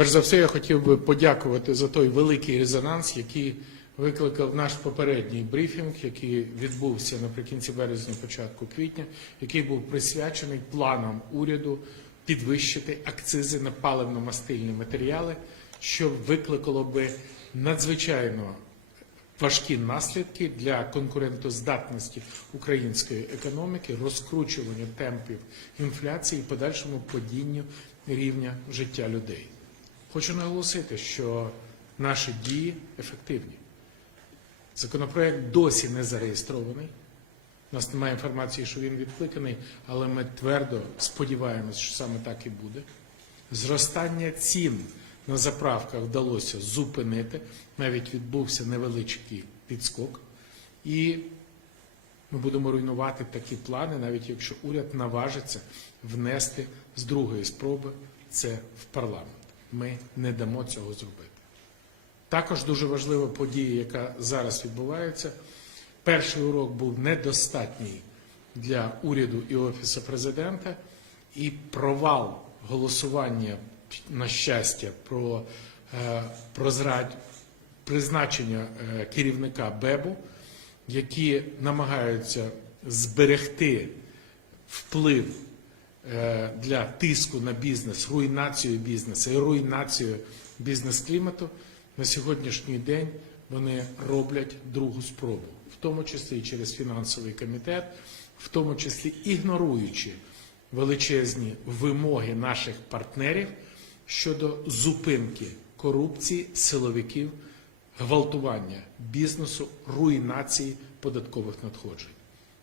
Перш за все, я хотів би подякувати за той великий резонанс, який викликав наш попередній брифінг, який відбувся наприкінці березня, початку квітня, який був присвячений планам уряду підвищити акцизи на паливно-мастильні матеріали, що викликало би надзвичайно важкі наслідки для конкурентоздатності української економіки, розкручування темпів інфляції і подальшому падінню рівня життя людей. Хочу наголосити, що наші дії ефективні. Законопроект досі не зареєстрований. У нас немає інформації, що він відкликаний, але ми твердо сподіваємося, що саме так і буде. Зростання цін на заправках вдалося зупинити, навіть відбувся невеличкий підскок. І ми будемо руйнувати такі плани, навіть якщо уряд наважиться внести з другої спроби це в парламент ми не дамо цього зробити. Також дуже важлива подія, яка зараз відбувається. Перший урок був недостатній для уряду і офісу президента, і провал голосування на щастя про е, про зрад, призначення е, керівника БЕБу, які намагаються зберегти вплив. Е, для тиску на бізнес, руйнацію бізнесу і руйнацію бізнес-клімату, на сьогоднішній день вони роблять другу спробу, в тому числі і через фінансовий комітет, в тому числі ігноруючи величезні вимоги наших партнерів щодо зупинки корупції, силовиків, гвалтування бізнесу, руйнації податкових надходжень.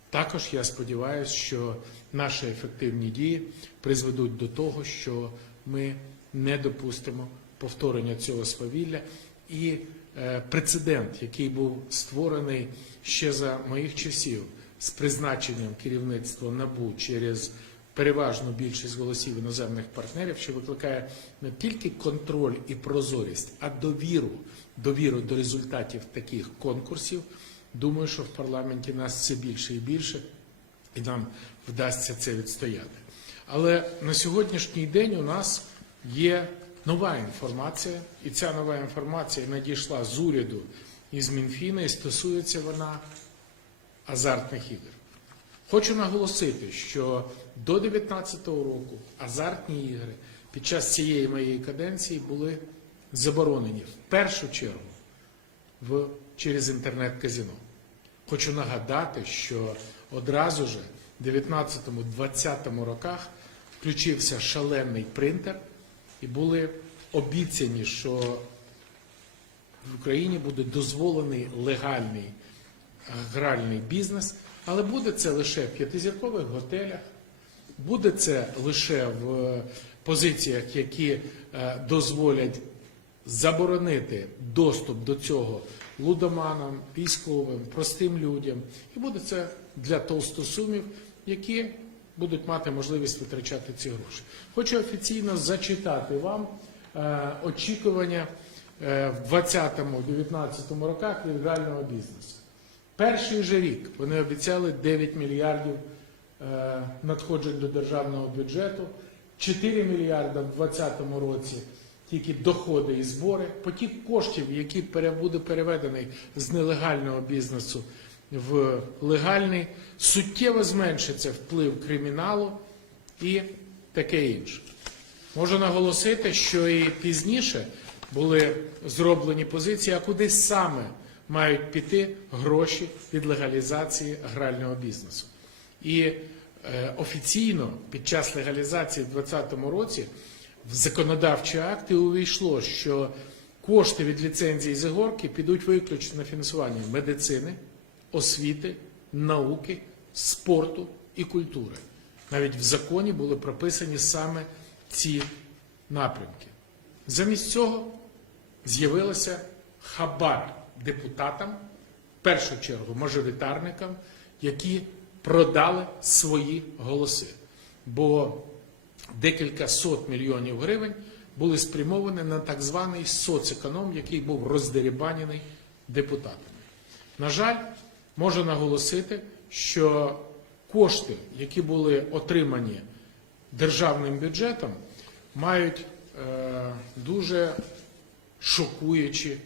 Також я сподіваюся, що наші ефективні дії призведуть до того, що ми не допустимо повторення цього свавілля і е, прецедент, який був створений ще за моїх часів, з призначенням керівництва набу через переважну більшість голосів іноземних партнерів, що викликає не тільки контроль і прозорість, а довіру, довіру до результатів таких конкурсів. Думаю, що в парламенті нас це більше і більше, і нам вдасться це відстояти. Але на сьогоднішній день у нас є нова інформація, і ця нова інформація надійшла з уряду і з Мінфіна, і стосується вона азартних ігор. Хочу наголосити, що до 2019 року азартні ігри під час цієї моєї каденції були заборонені в першу чергу в через інтернет-казіно. Хочу нагадати, що одразу ж в 19-20 роках включився шалений принтер, і були обіцяні, що в Україні буде дозволений легальний гральний бізнес, але буде це лише в п'ятизіркових готелях. Буде це лише в е, позиціях, які е, дозволять заборонити доступ до цього лудоманам, військовим, простим людям. І буде це для толстосумів, які будуть мати можливість витрачати ці гроші. Хочу офіційно зачитати вам е, очікування е, в 2020-2019 роках від грального бізнесу. Перший же рік вони обіцяли 9 мільярдів е, надходжень до державного бюджету, 4 мільярда в 2020 році тільки доходи і збори, потік коштів, який буде переведений з нелегального бізнесу в легальний, суттєво зменшиться вплив криміналу і таке інше. Можу наголосити, що і пізніше були зроблені позиції, а куди саме мають піти гроші від легалізації аграрного бізнесу. І е, офіційно під час легалізації в 2020 році в законодавчі акти увійшло, що кошти від ліцензії з ігорки підуть виключно на фінансування медицини, освіти, науки, спорту і культури. Навіть в законі були прописані саме ці напрямки. Замість цього з'явилася хабар депутатам, в першу чергу мажоритарникам, які продали свої голоси. Бо декілька сот мільйонів гривень були спрямовані на так званий соцеконом, який був роздерібанений депутатами. На жаль, можу наголосити, що кошти, які були отримані державним бюджетом, мають е, дуже шокуючі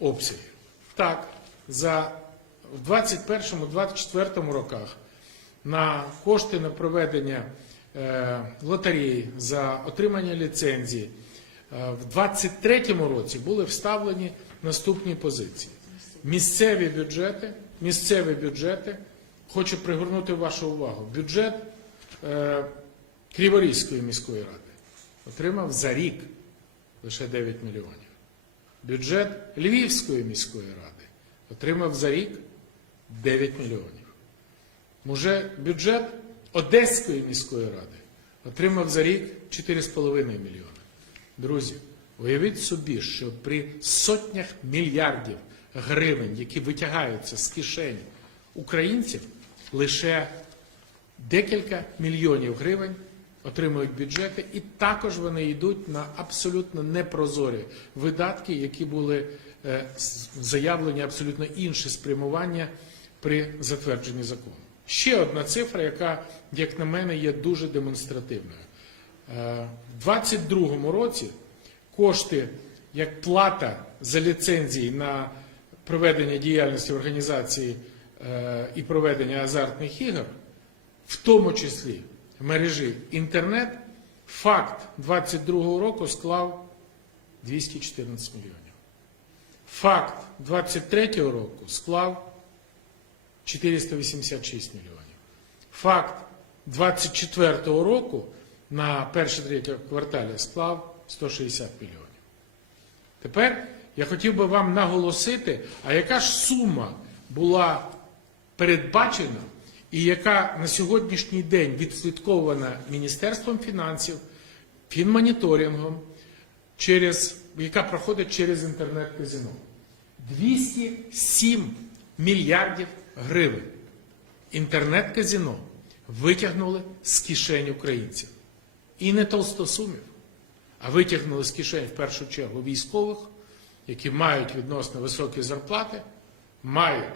обсяги. Так, за 2021-2024 роках на кошти на проведення Е, лотерей за отримання ліцензії е, в 2023 році були вставлені наступні позиції: місцеві бюджети. Місцеві бюджети. Хочу пригорнути вашу увагу. Бюджет е, Криворізької міської ради отримав за рік лише 9 мільйонів. Бюджет Львівської міської ради отримав за рік 9 мільйонів. Може, бюджет Одеської міської ради отримав за рік 4,5 мільйона. Друзі, уявіть собі, що при сотнях мільярдів гривень, які витягаються з кишені українців, лише декілька мільйонів гривень отримують бюджети, і також вони йдуть на абсолютно непрозорі видатки, які були е, заявлені абсолютно інші спрямування при затвердженні закону. Ще одна цифра, яка, як на мене, є дуже демонстративною. Е, У 2022 році кошти як плата за ліцензії на проведення діяльності в організації е, і проведення азартних ігор, в тому числі в мережі інтернет, факт 2022 року склав 214 мільйонів. Факт 2023 року склав 486 мільйонів. Факт 24-го року на перший третє кварталі склав 160 мільйонів. Тепер я хотів би вам наголосити, а яка ж сума була передбачена і яка на сьогоднішній день відслідкована Міністерством фінансів, фінмоніторингом, через, яка проходить через інтернет-казино. 207 мільярдів гривень інтернет-казіно витягнули з кишень українців. І не толстосумів, а витягнули з кишень в першу чергу військових, які мають відносно високі зарплати, мають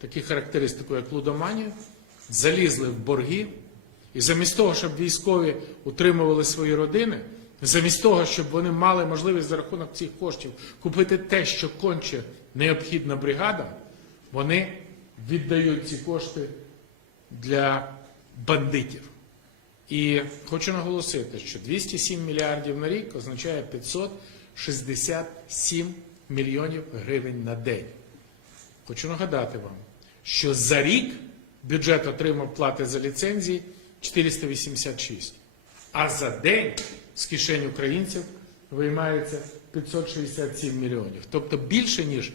такі характеристики, як лудоманію, залізли в борги. І замість того, щоб військові утримували свої родини, замість того, щоб вони мали можливість за рахунок цих коштів купити те, що конче необхідна бригада, вони віддають ці кошти для бандитів. І хочу наголосити, що 207 мільярдів на рік означає 567 мільйонів гривень на день. Хочу нагадати вам, що за рік бюджет отримав плати за ліцензії 486, а за день з кишень українців виймається 567 мільйонів, тобто більше ніж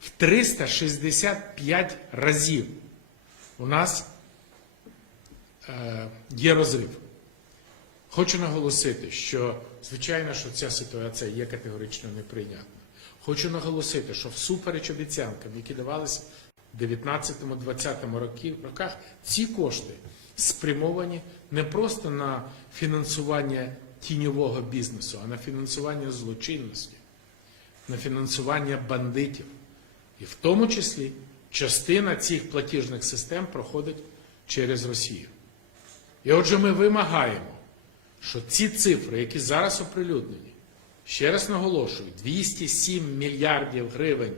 в 365 разів у нас е, є розрив. Хочу наголосити, що звичайно, що ця ситуація є категорично неприйнятна. Хочу наголосити, що всупереч обіцянкам, які давалися в 19-20 роках, ці кошти спрямовані не просто на фінансування тіньового бізнесу, а на фінансування злочинності, на фінансування бандитів. І в тому числі частина цих платіжних систем проходить через Росію. І отже, ми вимагаємо, що ці цифри, які зараз оприлюднені, ще раз наголошую: 207 мільярдів гривень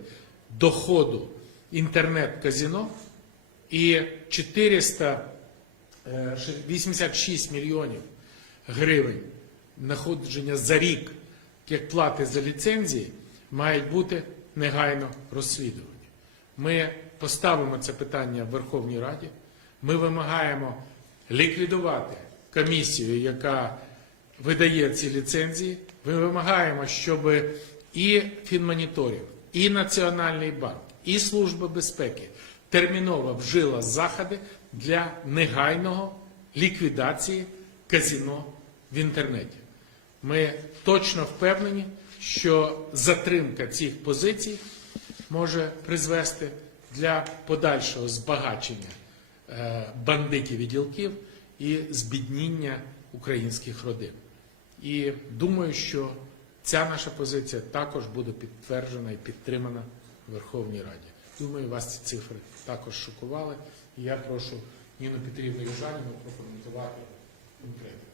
доходу інтернет-казіно і 486 е, мільйонів гривень находження за рік як плати за ліцензії, мають бути негайно розслідування. Ми поставимо це питання в Верховній Раді. Ми вимагаємо ліквідувати комісію, яка видає ці ліцензії. Ми вимагаємо, щоб і фінмоніторів, і Національний банк, і Служба безпеки терміново вжила заходи для негайного ліквідації казіно в інтернеті. Ми точно впевнені, що затримка цих позицій може призвести для подальшого збагачення е, бандитів і ділків і збідніння українських родин. І думаю, що ця наша позиція також буде підтверджена і підтримана в Верховній Раді. Думаю, вас ці цифри також шокували. І я прошу Ніну Петрівну Южаніну прокоментувати конкретно.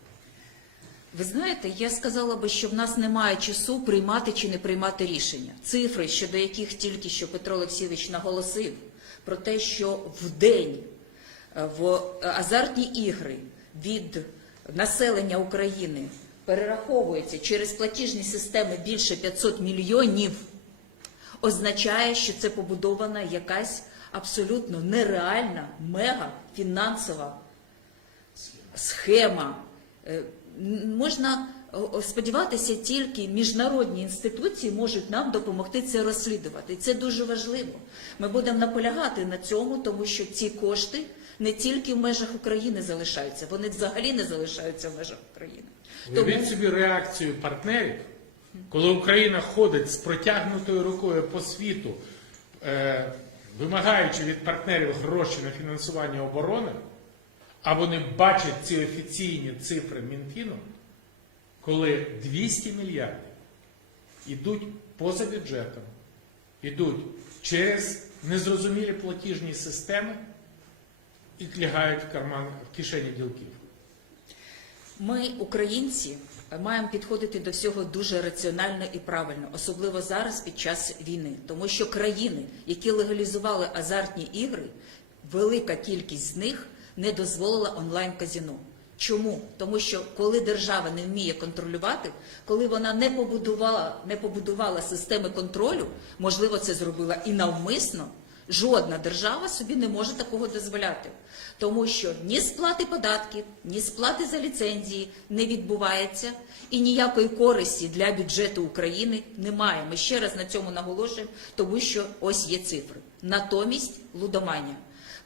Ви знаєте, я сказала би, що в нас немає часу приймати чи не приймати рішення. Цифри, щодо яких тільки що Петро Олексійович наголосив, про те, що е, в день в азартні ігри від населення України перераховується через платіжні системи більше 500 мільйонів, означає, що це побудована якась абсолютно нереальна мега фінансова схема. Е, можна сподіватися, тільки міжнародні інституції можуть нам допомогти це розслідувати. І Це дуже важливо. Ми будемо наполягати на цьому, тому що ці кошти не тільки в межах України залишаються, вони взагалі не залишаються в межах України. Тому... собі реакцію партнерів, коли Україна ходить з протягнутою рукою по світу, е, вимагаючи від партнерів гроші на фінансування оборони. А вони бачать ці офіційні цифри Мінфіну, коли 200 мільярдів йдуть поза бюджетом, йдуть через незрозумілі платіжні системи і лягають в карман в кишені ділків. Ми, українці, маємо підходити до всього дуже раціонально і правильно, особливо зараз під час війни, тому що країни, які легалізували азартні ігри, велика кількість з них не дозволила онлайн казіно. Чому? Тому що коли держава не вміє контролювати, коли вона не побудувала, не побудувала системи контролю, можливо, це зробила і навмисно. Жодна держава собі не може такого дозволяти, тому що ні сплати податків, ні сплати за ліцензії не відбувається і ніякої користі для бюджету України немає. Ми ще раз на цьому наголошуємо, тому що ось є цифри. Натомість лудоманія.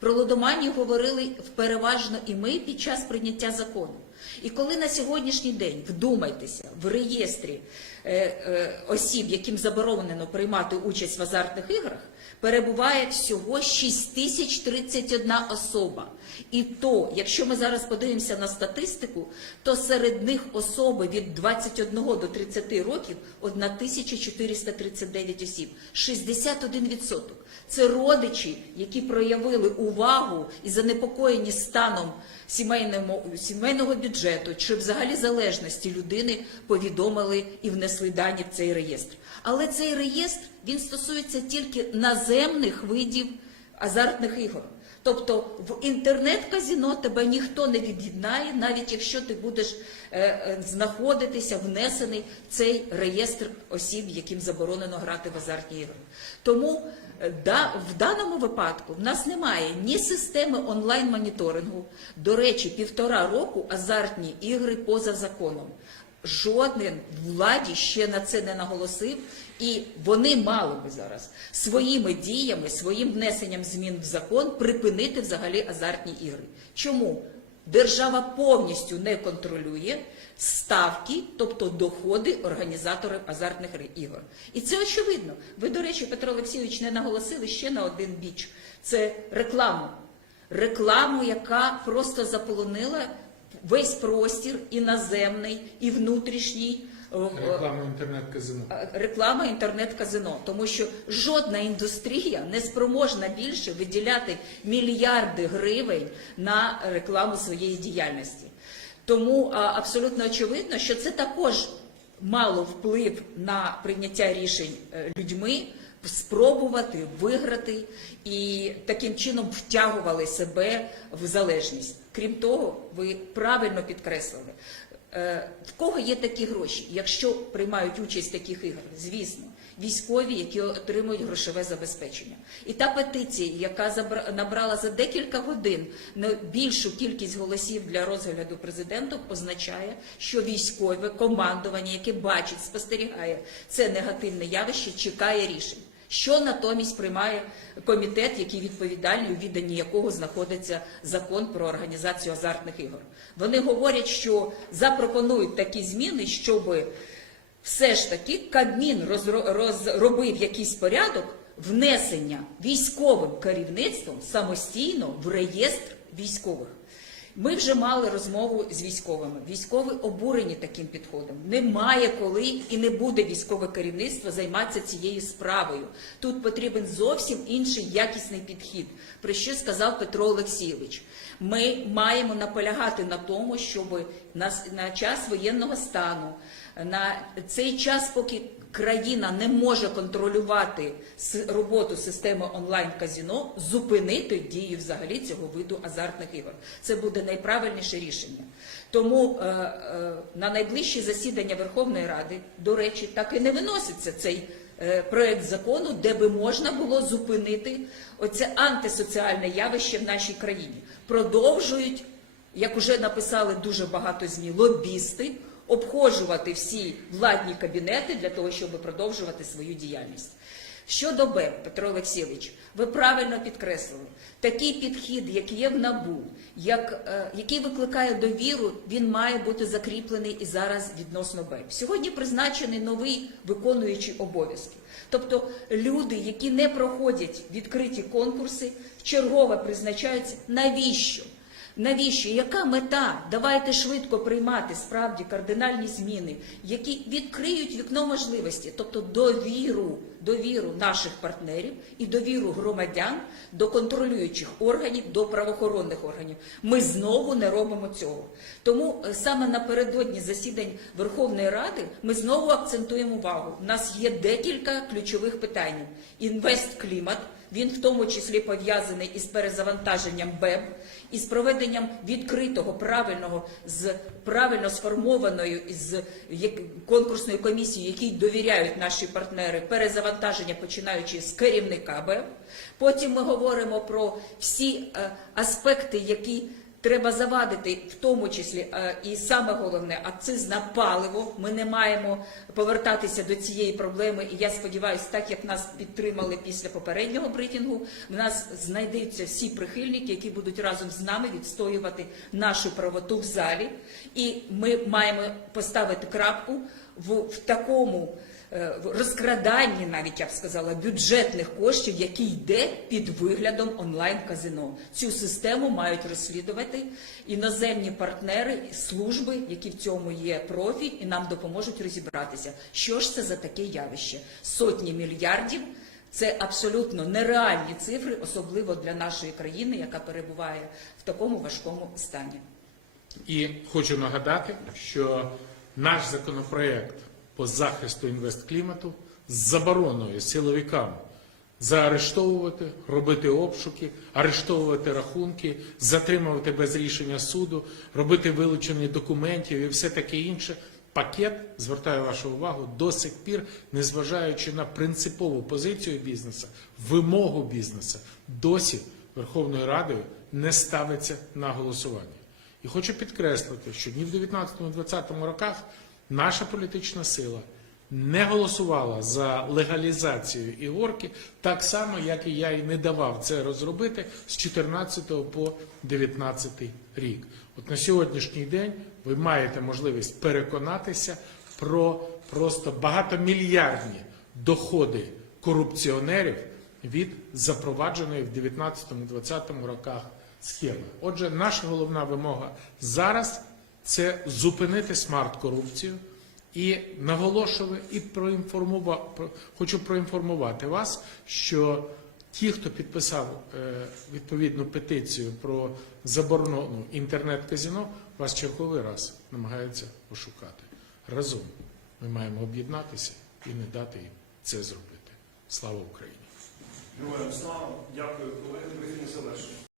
Про лудоманію говорили переважно і ми під час прийняття закону. І коли на сьогоднішній день вдумайтеся в реєстрі е, е, осіб, яким заборонено приймати участь в азартних іграх перебуває всього 6031 особа. І то, якщо ми зараз подивимося на статистику, то серед них особи від 21 до 30 років 1439 осіб, 61%. Це родичі, які проявили увагу і занепокоєні станом сімейного, сімейного бюджету чи взагалі залежності людини, повідомили і внесли дані в цей реєстр. Але цей реєстр він стосується тільки наземних видів азартних ігор. Тобто в інтернет-казіно тебе ніхто не від'єднає, навіть якщо ти будеш е, е, знаходитися внесений в цей реєстр осіб, яким заборонено грати в азартні ігри. Тому е, да, в даному випадку в нас немає ні системи онлайн моніторингу. До речі, півтора року азартні ігри поза законом. Жоден владі ще на це не наголосив, і вони мали би зараз своїми діями, своїм внесенням змін в закон припинити взагалі азартні ігри. Чому держава повністю не контролює ставки, тобто доходи організаторів азартних ігор? І це очевидно. Ви, до речі, Петро Олексійович не наголосили ще на один біч: це рекламу, рекламу, яка просто заполонила весь простір іноземний і внутрішній. Е, е, реклама інтернет-казино е, реклама інтернет-казино, тому що жодна індустрія не спроможна більше виділяти мільярди гривень на рекламу своєї діяльності. Тому абсолютно очевидно, що це також мало вплив на прийняття рішень людьми. Спробувати виграти і таким чином втягували себе в залежність. Крім того, ви правильно підкреслили, е, в кого є такі гроші, якщо приймають участь в таких іграх, звісно, військові, які отримують грошове забезпечення. І та петиція, яка набрала за декілька годин більшу кількість голосів для розгляду президенту, означає, що військове командування, яке бачить, спостерігає це негативне явище, чекає рішень. Що натомість приймає комітет, який відповідальний, у відданні якого знаходиться закон про організацію азартних ігор? Вони говорять, що запропонують такі зміни, щоб Все ж таки Кабмін розробив якийсь порядок внесення військовим керівництвом самостійно в реєстр військових. Ми вже мали розмову з військовими. Військові обурені таким підходом. Немає коли і не буде військове керівництво займатися цією справою. Тут потрібен зовсім інший якісний підхід, про що сказав Петро Олексійович. Ми маємо наполягати на тому, щоб на час воєнного стану. На цей час, поки країна не може контролювати роботу системи онлайн-казіно, зупинити дію взагалі цього виду азартних ігор. Це буде найправильніше рішення. Тому е, е, на найближчі засідання Верховної Ради, до речі, так і не виноситься цей. Е, Проєкт закону, де би можна було зупинити оце антисоціальне явище в нашій країні, продовжують, як уже написали дуже багато змі, лобісти обходжувати всі владні кабінети для того, щоб продовжувати свою діяльність. Щодо Б, Петро Олексійович, ви правильно підкреслили, такий підхід, як є в набу, як, е, який викликає довіру, він має бути закріплений і зараз відносно Б. Сьогодні призначений новий виконуючий обов'язки. Тобто люди, які не проходять відкриті конкурси, чергово призначаються навіщо? Навіщо? Яка мета? Давайте швидко приймати справді кардинальні зміни, які відкриють вікно можливості, тобто довіру, довіру наших партнерів і довіру громадян до контролюючих органів, до правоохоронних органів. Ми знову не робимо цього. Тому е, саме напередодні засідань Верховної Ради ми знову акцентуємо увагу. У нас є декілька ключових питань: інвестклімат, він в тому числі пов'язаний із перезавантаженням БЕБ і з проведенням відкритого, правильного, з правильно сформованою з конкурсною комісією, якій довіряють наші партнери, перезавантаження, починаючи з керівника БЕВ. Потім ми говоримо про всі е, аспекти, які Треба завадити в тому числі е, і саме головне акциз на паливо. Ми не маємо повертатися до цієї проблеми. І я сподіваюся, так як нас підтримали після попереднього брифінгу, в нас знайдуться всі прихильники, які будуть разом з нами відстоювати нашу правоту в залі, і ми маємо поставити крапку в, в такому. Е, розкраданні, навіть я б сказала, бюджетних коштів, які йде під виглядом онлайн казино. Цю систему мають розслідувати іноземні партнери, служби, які в цьому є профі, і нам допоможуть розібратися, що ж це за таке явище. Сотні мільярдів. Це абсолютно нереальні цифри, особливо для нашої країни, яка перебуває в такому важкому стані. І хочу нагадати, що наш законопроект по захисту інвестклімату з забороною силовикам заарештовувати, робити обшуки, арештовувати рахунки, затримувати без рішення суду, робити вилучення документів і все таке інше. Пакет, звертаю вашу увагу, до сих пір, незважаючи на принципову позицію бізнесу, вимогу бізнесу, досі Верховною Радою не ставиться на голосування. І хочу підкреслити, що ні в 19-20 роках наша політична сила не голосувала за легалізацію ігорки, так само, як і я й не давав це розробити з 14 по 19 рік. От на сьогоднішній день ви маєте можливість переконатися про просто багатомільярдні доходи корупціонерів від запровадженої в 19-20 роках схеми. Отже, наша головна вимога зараз це зупинити смарт-корупцію. І наголошував, і проінформував, хочу проінформувати вас, що ті, хто підписав е, відповідну петицію про заборону ну, інтернет-казіно, вас черговий раз намагаються пошукати. Разом ми маємо об'єднатися і не дати їм це зробити. Слава Україні! Героям слава! Дякую, колеги. Бригадні завершення.